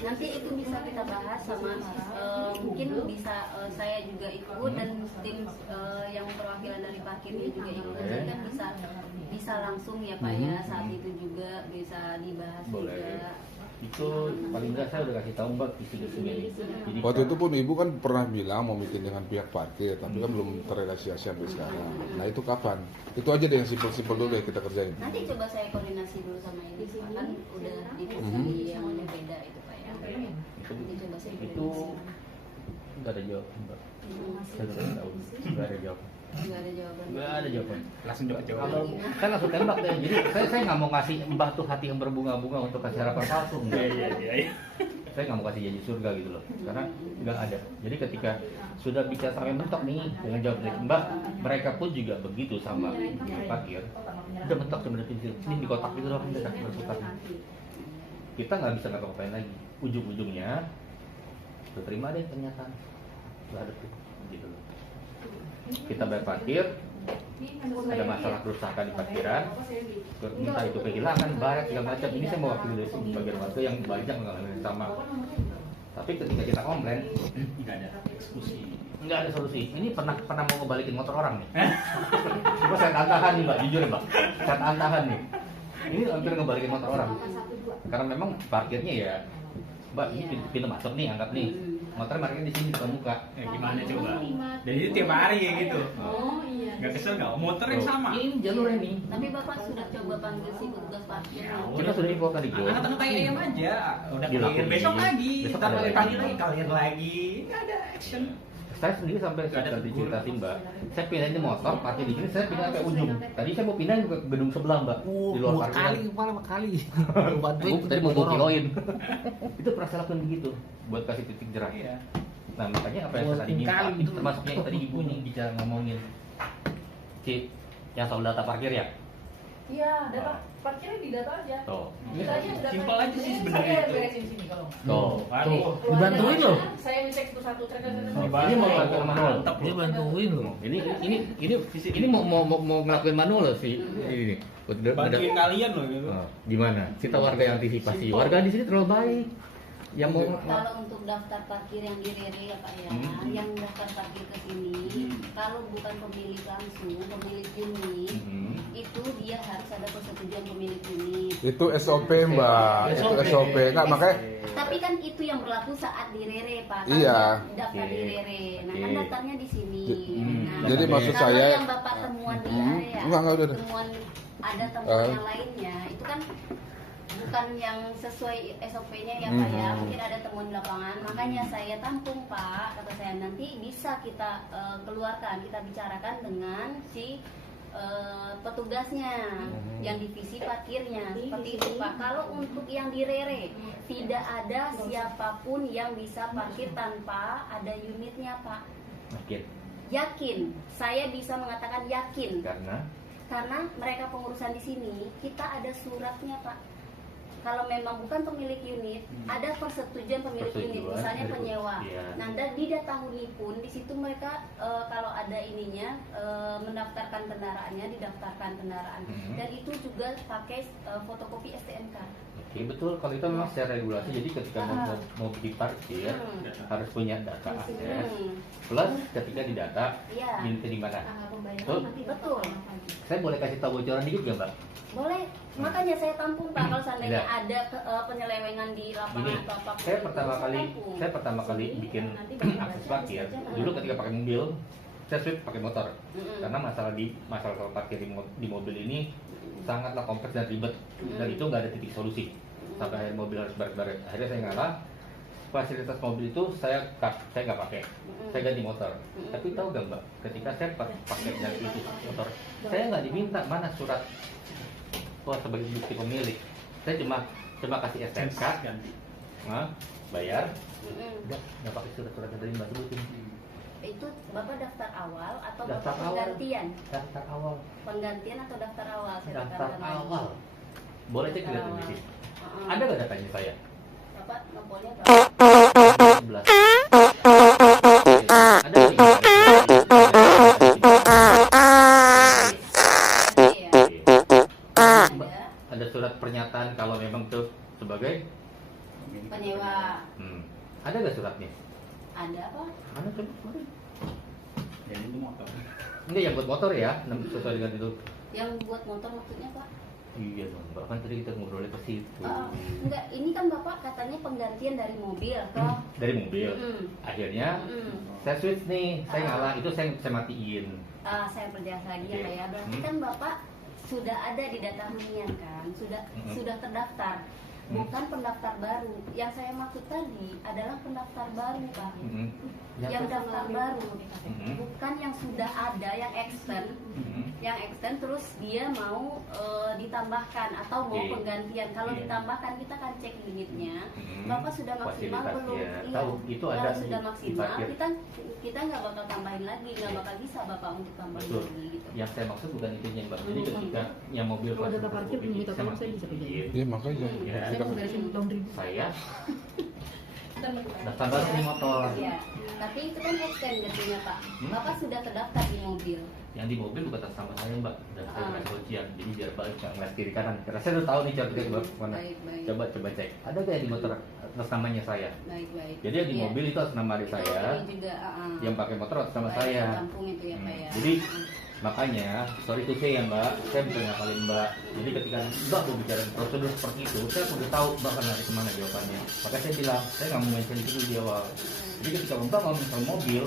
nanti itu bisa kita bahas sama mungkin bisa saya juga ikut dan tim yang perwakilan dari parkirnya juga ikut. Jadi kan bisa langsung ya Pak ya, saat itu juga bisa dibahas juga. Itu paling enggak saya udah kasih tahu Mbak visi-visinya ini. Jadi waktu itu pun Ibu kan pernah bilang mau meeting dengan pihak parkir, tapi kan belum terrealisasi sampai sekarang. Nah itu kapan? Itu aja deh yang simpel-simpel dulu ya kita kerjain. Nanti coba saya koordinasi dulu sama ini kan udah divisi yang beda itu Pak ya. Nanti coba saya itu koordinasi. enggak ada jawaban Mbak. Saya udah tahu. Enggak ada jawaban. Nggak ada jawaban. Nggak ada jawaban. Langsung jawab. Kalau saya langsung tembak deh. Jadi saya nggak mau ngasih Mbah tuh hati yang berbunga-bunga untuk kasih harapan palsu. Iya. Saya nggak mau kasih janji surga gitu loh. Karena nggak ada. Jadi ketika sudah bicara sampai mentok nih dengan jawab dari Mbak, mereka pun juga begitu sama parkir. Udah mentok sebenarnya ini di kotak itu loh, udah berputar. Kita nggak bisa ngapa-ngapain lagi. Ujung-ujungnya terima deh pernyataan. Nggak ada tuh gitu loh. Kita bayar parkir, ada masalah kerusakan di parkiran, entah itu kehilangan, barang segala macam. Ini saya mewakili dari sebagian warga yang banyak mengalami yang sama. Tapi ketika kita komplain, nggak ada solusi. Ini pernah mau ngebalikin motor orang nih. Coba saya tahan nih Mbak, jujur ya Mbak, saya tahan nih. Ini hampir ngebalikin motor orang. Karena memang parkirnya ya, Mbak, ini pintu masuk nih, anggap nih. Motornya parkirnya di sini depan muka. Gimana coba? Dan itu tiap hari ya gitu. Oh iya. Nggak kesel nggak? Motor yang sama. Ini jalurnya nih. Tapi Bapak sudah coba panggil si petugas parkir. Kita sudah infokan di grup. Anak-anak tai ayam aja. Udah Dilakuin. clear besok lagi. Besok Ntar ada kali lagi. lagi, kalian lagi. Nggak ada action. Saya sendiri sampai sudah diceritain Mbak, saya pindahin motor parkir di sini, saya pindah sampai ujung. Tadi saya mau pindah ke gedung sebelah Mbak, di luar Dua parkiran. kali kepala kali. Tadi mau kiloin. Itu pernah saya lakukan begitu, buat kasih titik jerah. Iya. Nah makanya apa yang saya tadi minta, itu termasuk yang tadi ibu nih bicara ngomongin si yang soal data parkir ya. Iya, data parkirnya di data aja. Tuh, Kita aja data. Simpel aja sih sebenarnya Saya itu. beresin sini kalau. tuh. Waduh. Dibantuin loh. Saya ngecek satu-satu. Ini mau ngelakuin manual. Dia bantuin loh. Ini mau ngelakuin manual loh sih ini. Bantuin kalian loh gitu. Di mana? Kita warga yang antisipasi. Warga di sini terlalu baik. Yang mau Kalau untuk daftar parkir yang di RERE ya Pak ya, yang daftar parkir ke sini, kalau bukan pemilik langsung, pemilik unit, itu dia harus ada persetujuan pemilik unit. Itu SOP Mbak, itu SOP. Nggak, makanya Tapi kan itu yang berlaku saat di RERE Pak. Kan Iya. Daftar di RERE. Nah kan daftarnya di sini. Nah, jadi maksud kalau saya yang Bapak temuan di area, enggak udah. temuan ada temuan yang lainnya, itu kan bukan yang sesuai SOP-nya ya Pak ya, mungkin ada temuan di lapangan, makanya saya tampung Pak, kata saya nanti bisa kita keluarkan, kita bicarakan dengan si petugasnya yang divisi parkirnya, seperti itu Pak. Kalau untuk yang di RERE tidak ada siapapun yang bisa parkir tanpa ada unitnya Pak. Yakin, saya bisa mengatakan yakin karena mereka pengurusan di sini, kita ada suratnya Pak. Kalau memang bukan pemilik unit, ada persetujuan pemilik unit, misalnya penyewa. Nah, dan di data huni pun di situ mereka kalau ada ininya mendaftarkan kendaraannya, didaftarkan kendaraan, dan itu juga pakai fotokopi STNK. Oke, betul. Kalau itu memang secara regulasi, jadi ketika mau diparkir harus punya data akses. Plus ketika didata unitnya di mana. Betul. Saya boleh kasih tahu bocoran dikit nggak, Mbak? Boleh, makanya saya tampung Pak kalau seandainya ada penyelewengan di lapangan atau apa. Saya pertama kali bikin akses parkir. Dulu ketika pakai mobil, saya switch pakai motor. Karena masalah parkir di mobil ini sangatlah kompleks dan ribet. Dan itu nggak ada titik solusi. Sampai akhirnya mobil harus baret-baret. Akhirnya saya ngalah. Fasilitas mobil itu saya nggak pakai, saya ganti motor. Tapi tahu nggak Mbak, ketika saya pakai dari itu motor, saya nggak diminta mana surat sebagai bukti pemilik. Saya cuma kasih STNK, bayar, nggak pakai surat-surat dari Mbak sebutin. Itu Bapak daftar awal atau Daftar Bapak awal. penggantian? Daftar awal. Penggantian atau daftar awal? Daftar awal. Boleh cek lihat di sini. Ada nggak datanya saya? Bapak nomornya berapa? 11. Ada nggak? Ada surat pernyataan kalau memang tuh sebagai penyewa. Ada nggak suratnya? Ada apa? Ada coba. Yang itu motor. Enggak, yang buat motor ya, sesuai dengan itu. Yang buat motor maksudnya Pak? Iya dong, Mbak, kan tadi kita ngobrolnya ke situ. Enggak, ini kan Bapak katanya penggantian dari mobil toh? Dari mobil. Akhirnya saya switch nih, saya ngalah, itu saya matiin. Saya perjelas lagi ya Pak ya. Berarti kan Bapak sudah ada di data hunian kan? Sudah terdaftar. Bukan pendaftar baru. Yang saya maksud tadi adalah pendaftar baru Pak. Yang daftar baru. Bukan yang sudah ada, yang extend. Yang extend terus dia mau ditambahkan atau mau penggantian. Kalau ditambahkan kita kan cek unitnya. Bapak sudah maksimal belum? Iya. Tahu, itu ada kalau sudah maksimal di kita nggak bakal tambahin lagi, nggak bakal bisa Bapak untuk tambahin lagi gitu. Yang saya maksud bukan itu yang Mbak. Jadi ketika yang mobil Kalau data parkir minta tolong saya bisa kerjain. Iya makanya. Saya mau beresin laundry. Saya daftar baru di motor. Iya. Tapi itu kan extend jadinya Pak. Bapak sudah terdaftar di mobil. Yang di mobil bukan atas nama saya Mbak, dan saya nggak kuncian, jadi biar balik nggak ngeliat kiri kanan. Karena saya udah tahu nih cara kerja Mbak mana. Baik. Coba cek. Ada nggak yang di motor atas namanya saya? Baik. Jadi yang di mobil itu atas nama adik Itu saya, ini juga, yang pakai motor atas nama baik, saya. Kampung itu ya Pak ya. Jadi makanya, sorry to say ya Mbak, saya bisa ngapalin Mbak. Jadi ketika Mbak mau bicara prosedur seperti itu, saya udah tahu Mbak akan lari kemana jawabannya. Makanya saya bilang, saya nggak mau mention itu di awal. Jadi ketika Mbak mau mention mobil,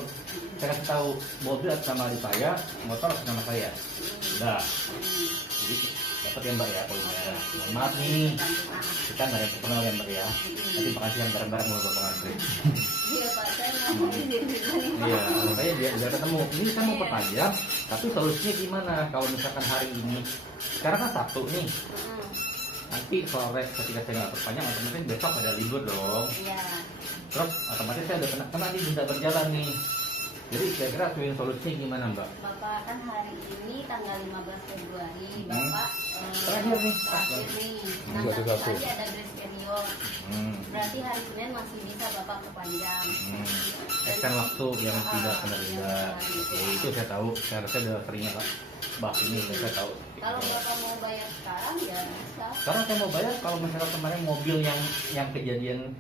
saya kasih tahu mobil atas nama adik saya, motor atas nama saya. Udah. Jadi dapat ya Mbak ya poinnya. Mohon maaf nih, kita nggak ada yang terkenal ya Mbak ya. Nanti makasih yang bareng-bareng mau Bapak ngantri. Iya Pak, saya mau sendiri. Iya, makanya biar ketemu. Ini saya mau perpanjang, tapi solusinya gimana? Kalau misalkan hari ini, sekarang kan Sabtu nih. Nanti sore ketika saya nggak perpanjang, otomatis besok ada libur dong. Iya. Terus otomatis saya udah kena nih benda berjalan nih. Jadi kira-kira tujuan solusinya gimana Mbak? Bapak kan hari ini tanggal 15 Februari, Bapak Terakhir nih. Nah, nanti lagi ada grace period. Berarti hari Senin masih bisa Bapak perpanjang. Extend waktu yang tidak penerima. Itu saya tahu, saya rasa udah seringnya Pak. Bah ini saya tahu. Kalau Bapak mau bayar sekarang ya bisa. Karena saya mau bayar kalau misalnya kemarin mobil yang kejadian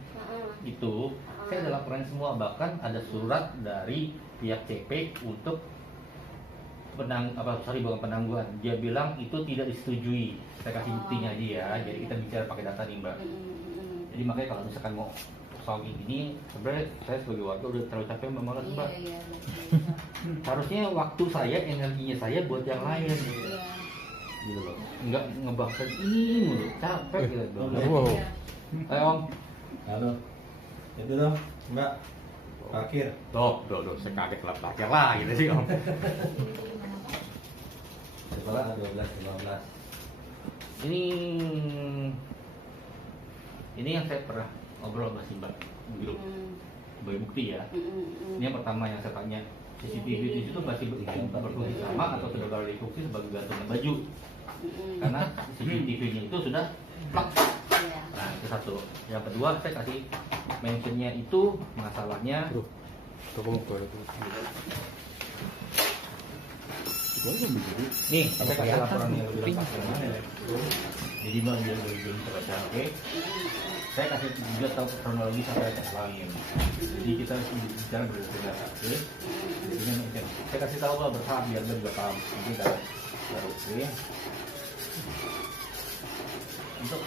itu saya udah laporin semua, bahkan ada surat dari pihak CP untuk bukan penangguhan. Dia bilang itu tidak disetujui. Saya kasih buktinya aja ya. Jadi kita bicara pakai data nih Mbak. Jadi makanya kalau misalkan mau soal ini, sebenarnya saya sebagai warga udah terlalu capek memangkas Mbak. Iya, Harusnya waktu saya, energinya saya buat yang lain. iya. Gitu loh. Enggak ngebahas ini mulu, capek gitu. Wow. Ayo Om. Halo. Itu dong, Mbak. Parkir. Tuh, saya kaget lah parkir lah gitu sih Om. Sekolah 12-15. Ini yang saya pernah ngobrol sama si Mbak di grup sebagai bukti ya. Ini yang pertama yang saya tanya, CCTV di situ masih berfungsi sama atau sudah berfungsi sebagai gantungan baju? Karena CCTV-nya itu sudah plak. Nah itu satu. Yang kedua saya kasih mentionnya itu masalahnya. Nih, saya kasih laporan yang lebih lengkap. Jadi Mbak belum terbaca, oke? Saya kasih juga tahu kronologi sampai ke lain. Jadi kita bicara berdasarkan oke? Saya kasih tahu Mbak bersama biar Mbak juga paham. Jadi kita baru oke? Untuk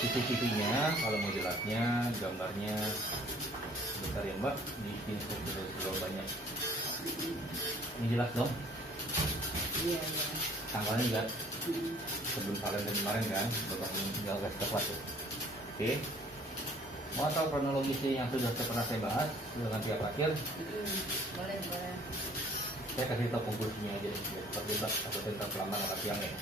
CCTV-nya, kalau mau jelasnya, gambarnya, bentar ya Mbak, di sini sudah banyak. Ini jelas dong? Iya. Tanggalnya juga sebelum kemarin kan, Bapak tinggal kasih tepat tuh. Oke. Mau tahu kronologisnya yang sudah pernah saya bahas dengan pihak akhir? Boleh. Saya kasih tahu konklusinya aja, seperti Mbak atau tentang pelanggaran makan siang ya.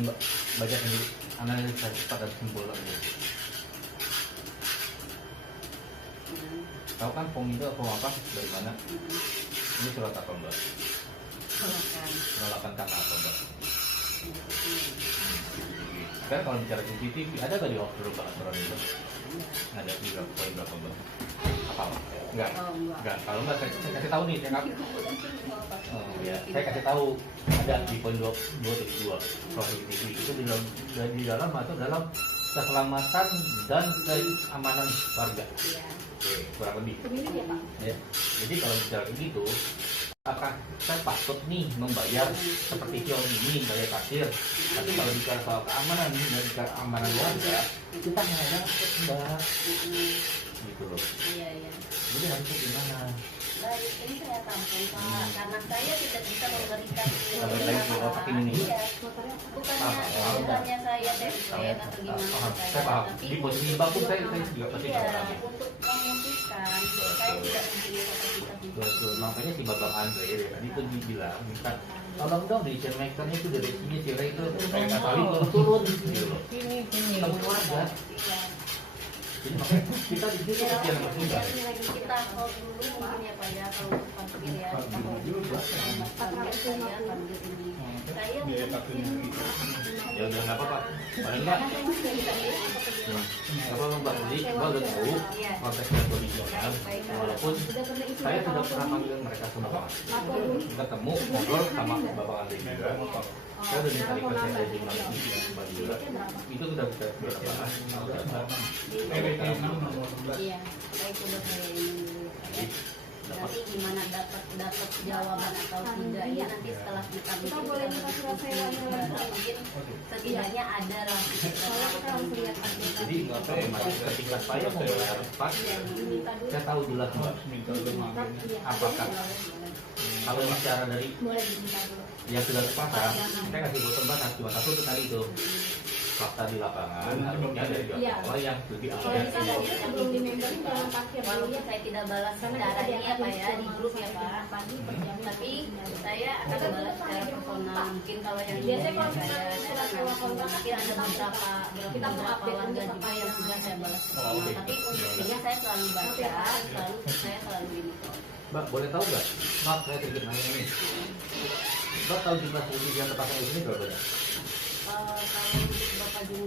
Mbak baca sendiri, analisa cepat dan simpul aja. Tahu kan form itu form apa? Dari mana? Ini surat apa Mbak? Penolakan karena apa Mbak? Sekarang kalau bicara CCTV, ada nggak di waktu Mbak aturan itu? Ada di berapa poin berapa Mbak? Apa? Enggak. Kalau enggak saya kasih tahu nih, oh ya, saya kasih tahu ada di poin 2.2 profil CCTV itu di dalam atau dalam keselamatan dan keamanan warga. Oke, kurang lebih. Ya. Jadi kalau bicara begitu, apakah saya patut nih membayar seperti Kion ini bayar kasir? Tapi kalau bicara soal keamanan dan keamanan warga, kita nggak ada Mbak. Gitu loh. Iya. Jadi harusnya gimana? Baik, ini saya tampung Pak, karena saya tidak bisa memberikan ini nih. Iya, bukannya saya depresi atau gimana Saya paham. Di posisi bagus saya juga pasti iya, paham. untuk memutuskan saya tidak mempunyai kapasitas itu. Betul, makanya si Bapak Andre ya, tadi itu dibilang, minta tolong dong di makernya itu dari sini si Ray itu kayak nggak kali turun gitu loh. Ini temen warga. Iya. Jadi makanya kita di sini Ya, yang bertindak. lagi kita hold dulu mungkin ya Pak ya, kalau parkir ya kita hold dulu. Saya parkir ini. Saya Ya udah nggak apa-apa. Paling nggak apa Mbak Budi, Mbak udah tahu konteksnya kondisinya. Walaupun saya sudah pernah manggil mereka semua, ketemu ngobrol sama Bapak Andre juga. Saya udah minta request dari jumlah Mbak juga. Itu sudah bisa berapa? Iya, baik udah saya ini dulu. Nanti gimana dapat jawaban atau tidak ya nanti setelah kita bikin mungkin setidaknya ada lah. Jadi otomatis ketika saya mau bayar pas, saya tahu jelas Mbak. Apakah kalau bicara dari yang sudah terpasang, saya kasih botol batas cuma satu itu tadi itu fakta di lapangan, harusnya dari awal yang lebih awal. Walaupun saya tidak balas secara ini ya Pak ya di grup ya Pak, tapi saya akan balas secara personal. Mungkin kalau yang biasanya kalau mungkin ada beberapa warga juga yang sudah saya balas personal. Tapi intinya saya selalu baca, saya selalu ini. Mbak boleh tahu nggak? Maaf saya sedikit nanya ini. Mbak tahu jumlah CCTV yang terpasang di sini berapa ya? kalau untuk Bapak Jumbo